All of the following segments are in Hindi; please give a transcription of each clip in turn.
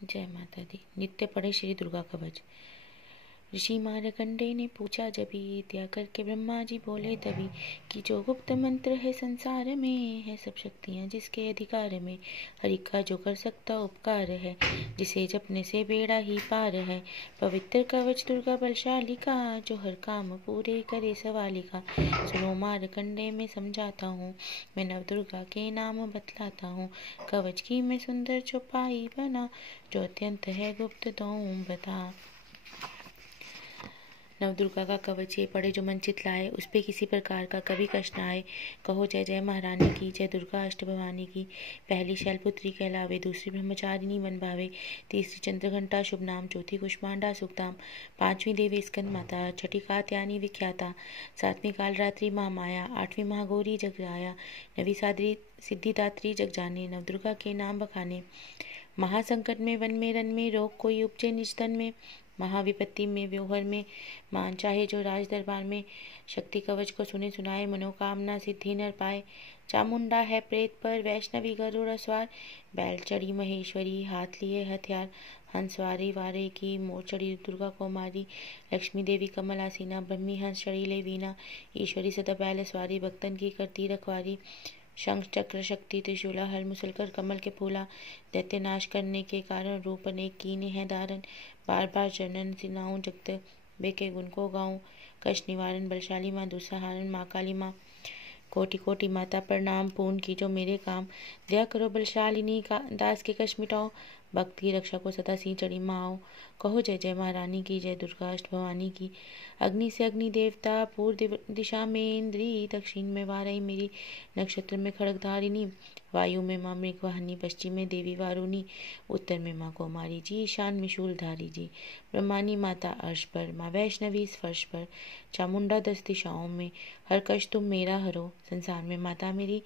जय माता दी। नित्य पढ़े श्री दुर्गा कवच। ऋषि मारकंडे ने पूछा जभी, त्याग करके ब्रह्मा जी बोले तभी, कि जो गुप्त मंत्र है संसार में, है सब शक्तियाँ जिसके अधिकार में। हरि का जो कर सकता उपकार है, जिसे जपने से बेड़ा ही पार है। पवित्र कवच दुर्गा बलशाली का, जो हर काम पूरे करे सवाली का। सुनो मारकंडे मैं समझाता हूँ, मैं नव दुर्गा के नाम बतलाता हूँ। कवच की मैं सुंदर चौपाई बना, जो अत्यंत है गुप्त तो बता। नवदुर्गा का कवच ये पढ़े जो मन चित लाए, उस पे किसी प्रकार का कभी कष्ट न आए। कहो जय जय महारानी की, जय दुर्गा अष्ट भवानी की। पहली शैलपुत्री कहलावे, दूसरी ब्रह्मचारिणी बन भावे, तीसरी चंद्रघंटा शुभ नाम, चौथी कुष्मांडा सुखधाम, पांचवी देवी स्कंद माता, छठी कात्यायनी विख्याता, सातवीं कालरात्रि महामाया, आठवीं महागौरी जगराया, नवी सादरी सिद्धिदात्री जग जाने। नवदुर्गा के नाम बखाने, महासंकट में वन में रन में, रोग कोई उपजे निज तन में, महाविपत्ति में व्योहर में, मान चाहे जो राज दरबार में। शक्ति कवच को सुने सुनाए, मनोकामना सिद्धि नर पाए। चामुंडा है प्रेत पर, वैष्णवी गरुड़ सवार, बैल चढ़ी महेश्वरी, हाथ लिए हथियार। हंस वारे वारे की, मोर चढ़ी दुर्गा को मारी, लक्ष्मी देवी कमल आसीना, ब्रह्मी हंस चढ़ी ले वीना, ईश्वरी सदा बैल सवारी, भक्तन की करती रखवारी। शंख चक्र शक्ति त्रिशूला, हल मुसलकर कमल के फूला, दैत्य नाश करने के कारण, रूप अनेक कीने हैं धारण। बार बार चरणन सिनाऊं, जगत बेके गुण को गाऊं। कष्ट निवारण बलशाली माँ, दुस्सहारण माँ काली माँ। कोटि कोटि माता प्रणाम, पूर्ण की जो मेरे काम। दया करो बलशालिनी का, दास के कष्ट मिटाओ, भक्त की रक्षा को सदा सिंह चढ़ी माँ आओ। कहो जय जय महारानी की, जय दुर्गा अष्ट भवानी की। अग्नि से अग्नि देवता, पूर्व दिशा में इंद्री, दक्षिण में वारई मेरी, नक्षत्र में खड़गधारिणी, वायु में माँ मृगवाहिनी, पश्चिम में देवी वारुणी, उत्तर में माँ कौमारी जी, ईशान में शूलधारी जी। ब्रह्मानी माता अर्श पर, माँ वैष्णवी स्पर्श पर, चामुंडा 10 दिशाओं में, हर कष्ट तुम मेरा हरो। संसार में माता मेरी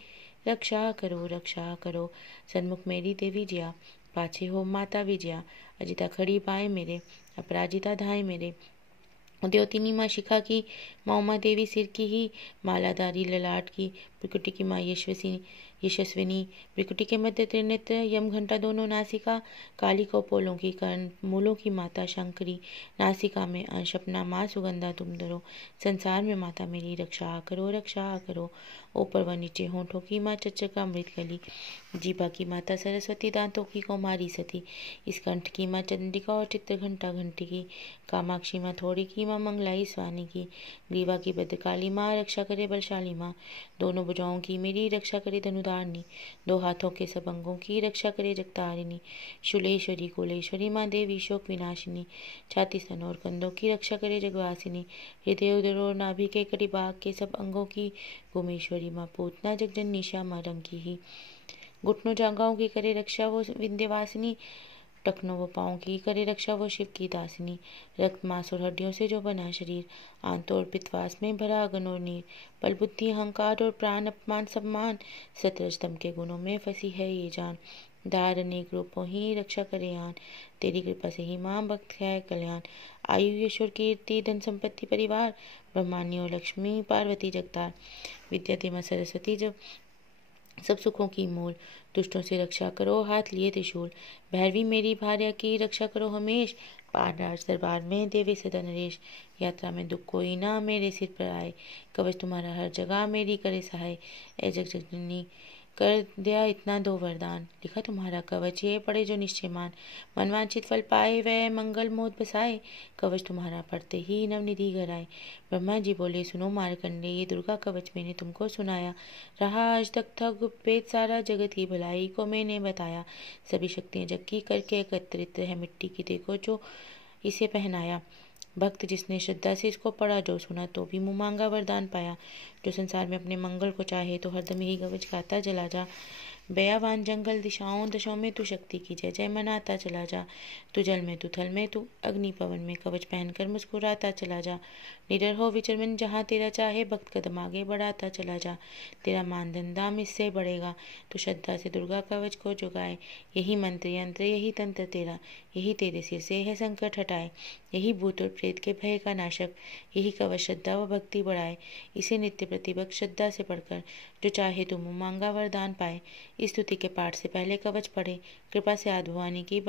रक्षा करो, रक्षा करो। सन्मुख मेरी देवी जिया, पाछे हो माता विजया। अजिता खड़ी बाएं मेरे, अपराजिता धाए मेरे। उद्योतिनी माँ शिखा की, माँ उमा देवी सिर की ही, मालाधारी ललाट की, प्रकृति की माँ यशस्विनी, प्रकृति के मध्य त्रिनेत्र, यम घंटा दोनों नासिका, काली कपोलों की कर्ण, मूलों की माता शंकरी, नासिका में अंश अपना माँ सुगंधा तुम धरो। संसार में माता मेरी रक्षा करो, रक्षा करो। ऊपर व नीचे होठों की माँ चच्चका मृत कली, जीभा की माता सरस्वती, दांतों की कौमारी सती, इस कंठ की माँ चंडिका और चित्रघंटा घंटी की, कामाक्षी माँ थोड़ी की माँ मंगलाई स्वानी की, ग्रीवा की भद्रकाली माँ रक्षा करे बलशाली माँ, दोनों भुजाओं की मेरी रक्षा करे धनुधारिणी, दो हाथों के सब अंगों की रक्षा करे जगतारिणी, शूलेश्वरी कुलेश्वरी माँ देवी शोक विनाशिनी, छाती स्तन और कंधों की रक्षा करे जगवासिनी, हृदय उदर और नाभि के कटी भाग के सब अंगों की भूमेश्वरी माँ पूतना जगजननी श्यामा रंग की ही, घुटनों जांघाओं की करे रक्षा वो विंध्यवासिनी, टखनों व पाँव की करे रक्षा वो शिव की दासिनी, रक्त मांस और हड्डियों से जो बना शरीर, आंतों और पित्तवास में भरा अगन और नीर, बल बुद्धि अहंकार और प्राण अपमान सम्मान, सत्य स्तंभ के गुणों में फंसी है ये जान, दार अनेक रूपों ही रक्षा करे आन, तेरी कृपा से ही माँ भक्त है कल्याण। आयु यशोर कीर्ति धन संपत्ति परिवार, ब्रह्मानी और लक्ष्मी पार्वती जगतार, विद्या ते माँ सरस्वती जब सब सुखों की मूल, दुष्टों से रक्षा करो हाथ लिए त्रिशूल, भैरवी मेरी भार्या की रक्षा करो हमेश, पारराज दरबार में देवे सदा नरेश, यात्रा में दुख कोई ना मेरे सिर पर आए, कवच तुम्हारा हर जगह मेरी करे सहाय, ए जगजननी कर दिया इतना दो वरदान, लिखा तुम्हारा कवच ये पढ़े जो निश्चय मान, मनवांछित फल पाए वह मंगल मोद बसाए, कवच तुम्हारा पढ़ते ही नवनिधि घर आए। ब्रह्मा जी बोले सुनो मारकंडे, ये दुर्गा कवच मैंने तुमको सुनाया, रहा आज तक था गुप्त वेद सारा, जगत की भलाई को मैंने बताया, सभी शक्तियाँ जग की करके एकत्रित है, मिट्टी की देखो जो इसे पहनाया, भक्त जिसने श्रद्धा से इसको पढ़ा, जो सुना तो भी मुँह मांगा वरदान पाया, जो संसार में अपने मंगल को चाहे तो हरदम यही कवच गाता चला जा, बयावान जंगल दिशाओं दशों में तू शक्ति की जय जय मनाता चला जा, तू जल में तू थल में तू अग्नि पवन में, कवच पहनकर मुस्कुराता चला जा, निडर हो विचरमन जहाँ तेरा चाहे, भक्त कदम आगे बढ़ाता चला जा, तेरा मानधन दाम इससे बढ़ेगा, तू श्रद्धा से दुर्गा कवच को जुगाए, यही मंत्र यंत्र यही तंत्र तेरा, यही तेरे सिर से है संकट हटाए, यही भूत और प्रेत के भय का नाशक, यही कवच श्रद्धा व भक्ति बढ़ाए, इसे नित्य प्रतिभक्त श्रद्धा से पढ़कर जो चाहे तुम मांगा वरदान पाए। इस स्तुति के पाठ से पहले कवच पढ़े। कृपा से आदि भवानी की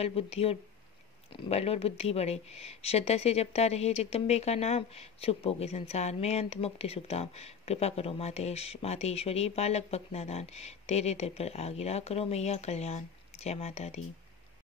बल और बुद्धि बढ़े। श्रद्धा से जपता रहे जगदम्बे का नाम, सुख भोगे संसार में अंत मुक्ति सुखधाम। कृपा करो मातेश्वरी बालक बक नादान, तेरे दर पर आ गिरा करो मैया कल्याण। जय माता दी।